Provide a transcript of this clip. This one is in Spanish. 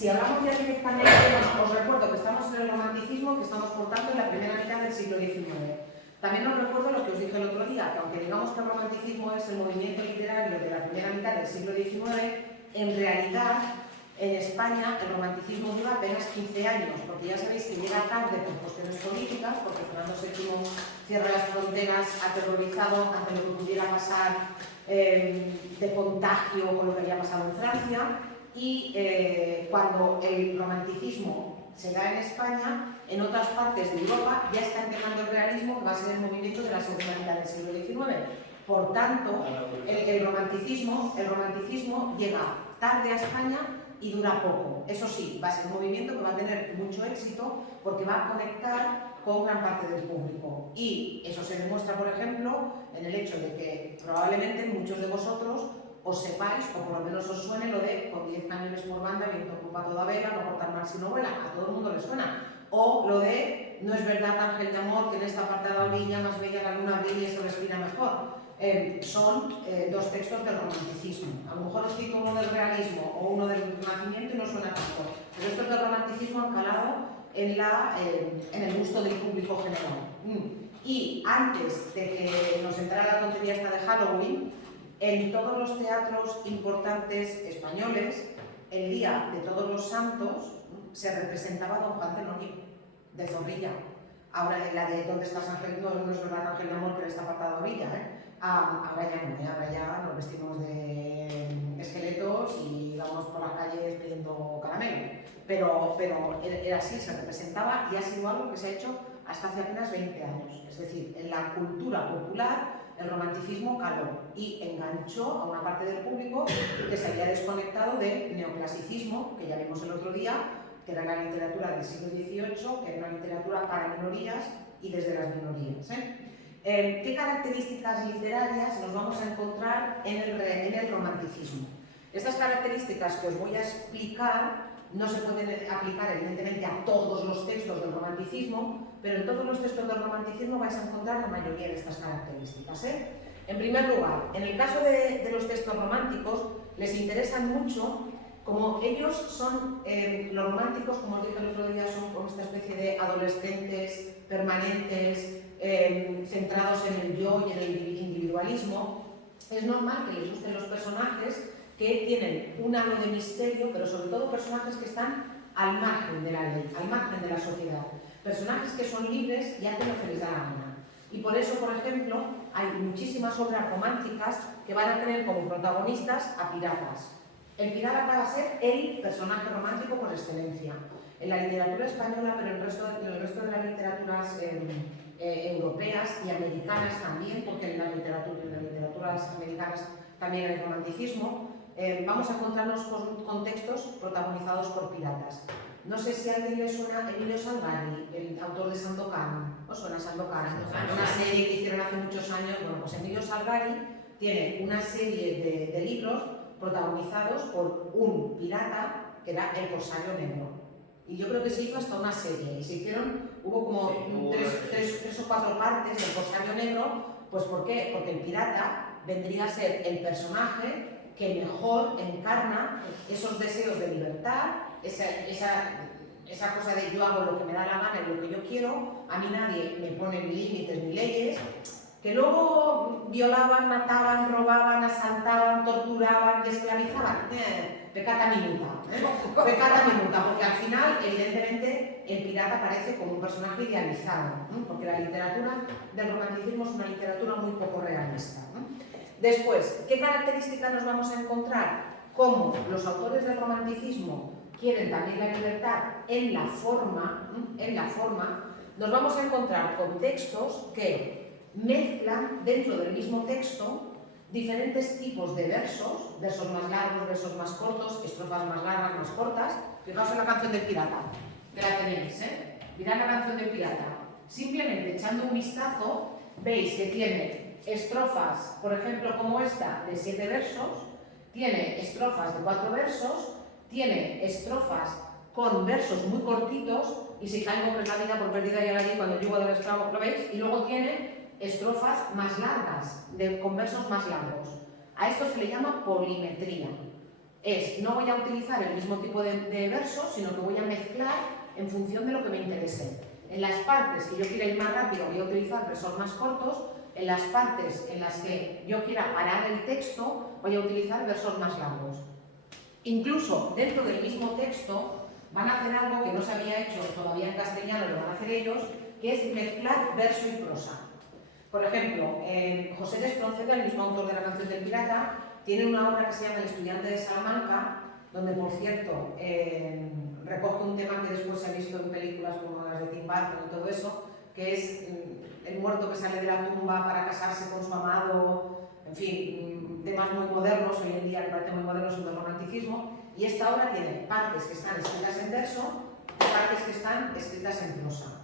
Si hablamos ya directamente, os recuerdo que estamos en el romanticismo, que estamos por tanto en la primera mitad del siglo XIX. También os recuerdo lo que os dije el otro día, que aunque digamos que el romanticismo es el movimiento literario de la primera mitad del siglo XIX, en realidad en España el romanticismo dura apenas 15 años, porque ya sabéis que llega tarde por cuestiones políticas, porque Fernando VII cierra las fronteras aterrorizado ante lo que pudiera pasar de contagio con lo que había pasado en Francia, y cuando el romanticismo se da en España, en otras partes de Europa ya está empezando el realismo, que va a ser el movimiento de la segunda mitad del siglo XIX. Por tanto, el romanticismo llega tarde a España y dura poco. Eso sí, va a ser un movimiento que va a tener mucho éxito porque va a conectar con gran parte del público. Y eso se demuestra, por ejemplo, en el hecho de que probablemente muchos de vosotros os sepáis, o por lo menos os suene lo de con 10 cañones por banda, viento ocupa toda vela, no cortar mal si no vuela, a todo el mundo le suena. O lo de no es verdad, ángel de amor, que en esta parte de la orilla más bella la luna brilla y se respira mejor. Son dos textos del romanticismo. A lo mejor os cito uno del realismo o uno del Renacimiento y no suena tanto, pero estos del romanticismo han calado en el gusto del público general. Y antes de que nos entrara la tontería esta de Halloween, en todos los teatros importantes españoles, el día de Todos los Santos se representaba Don Juan Tenorio, de Zorrilla. Ahora, la de ¿dónde estás, Ángel? No es verdad, Ángel de amor, que en esta apartada orilla, ahora ya no, ahora ya nos vestimos de esqueletos y vamos por las calles pidiendo caramelo. Pero era así, se representaba, y ha sido algo que se ha hecho hasta hace apenas 20 años. Es decir, en la cultura popular el romanticismo caló y enganchó a una parte del público que se había desconectado del neoclasicismo, que ya vimos el otro día, que era la literatura del siglo XVIII, que era una literatura para minorías y desde las minorías. ¿Qué características literarias nos vamos a encontrar en el romanticismo? Estas características que os voy a explicar no se pueden aplicar evidentemente a todos los textos del romanticismo, pero en todos los textos del romanticismo vais a encontrar la mayoría de estas características. En primer lugar, en el caso de los textos románticos, les interesan mucho, como ellos son, los románticos, como os dije el otro día, son como esta especie de adolescentes permanentes, centrados en el yo y en el individualismo. Es normal que les gusten los personajes que tienen un halo de misterio, pero sobre todo personajes que están al margen de la ley, al margen de la sociedad. Personajes que son libres y hacen lo que les da la gana. Y por eso, por ejemplo, hay muchísimas obras románticas que van a tener como protagonistas a piratas. El pirata va a ser el personaje romántico por excelencia. En la literatura española, pero en el resto de las literaturas europeas y americanas también, porque en las literaturas americanas también hay romanticismo, vamos a encontrarnos con textos protagonizados por piratas. No sé si a alguien le suena Emilio Salgari, el autor de Sandokan. ¿Os suena Sandokan? Una serie que hicieron hace muchos años. Bueno, pues Emilio Salgari tiene una serie de libros protagonizados por un pirata que era el Corsario Negro. Y yo creo que se hizo hasta una serie. Y se hicieron, hubo como tres o cuatro partes del Corsario Negro. Pues ¿por qué? Porque el pirata vendría a ser el personaje que mejor encarna esos deseos de libertad, esa cosa de yo hago lo que me da la gana y lo que yo quiero, a mí nadie me pone ni límites ni leyes, que luego violaban, mataban, robaban, asaltaban, torturaban y esclavizaban. Peccata minuta, peccata minuta, porque al final, evidentemente, el pirata aparece como un personaje idealizado, porque la literatura del romanticismo es una literatura muy poco realista. Después, ¿qué características nos vamos a encontrar? Como los autores del romanticismo quieren también la libertad en la forma, nos vamos a encontrar con textos que mezclan dentro del mismo texto diferentes tipos de versos más largos, versos más cortos, estrofas más largas, más cortas. Fijaos en la canción del pirata, que la tenéis, Mirad la canción del pirata. Simplemente echando un vistazo, veis que tiene estrofas, por ejemplo, como esta, de 7 versos, tiene estrofas de 4 versos, tiene estrofas con versos muy cortitos, y si caigo por la vida por perdida ya la di cuando llego del esclavo, ¿lo veis? Y luego tiene estrofas más largas, con versos más largos. A esto se le llama polimetría. no voy a utilizar el mismo tipo de versos, sino que voy a mezclar en función de lo que me interese. En las partes que yo quiera ir más rápido voy a utilizar versos más cortos, en las partes en las que yo quiera parar el texto voy a utilizar versos más largos. Incluso dentro del mismo texto van a hacer algo que no se había hecho todavía en castellano, lo van a hacer ellos, que es mezclar verso y prosa. Por ejemplo, José de Espronceda, el mismo autor de La canción del pirata, tiene una obra que se llama El estudiante de Salamanca, donde, por cierto, recoge un tema que después se ha visto en películas como las de Tim Burton y todo eso, que es el muerto que sale de la tumba para casarse con su amado, en fin, temas muy modernos, hoy en día me parece muy modernos sobre el romanticismo, y esta obra tiene partes que están escritas en verso y partes que están escritas en prosa.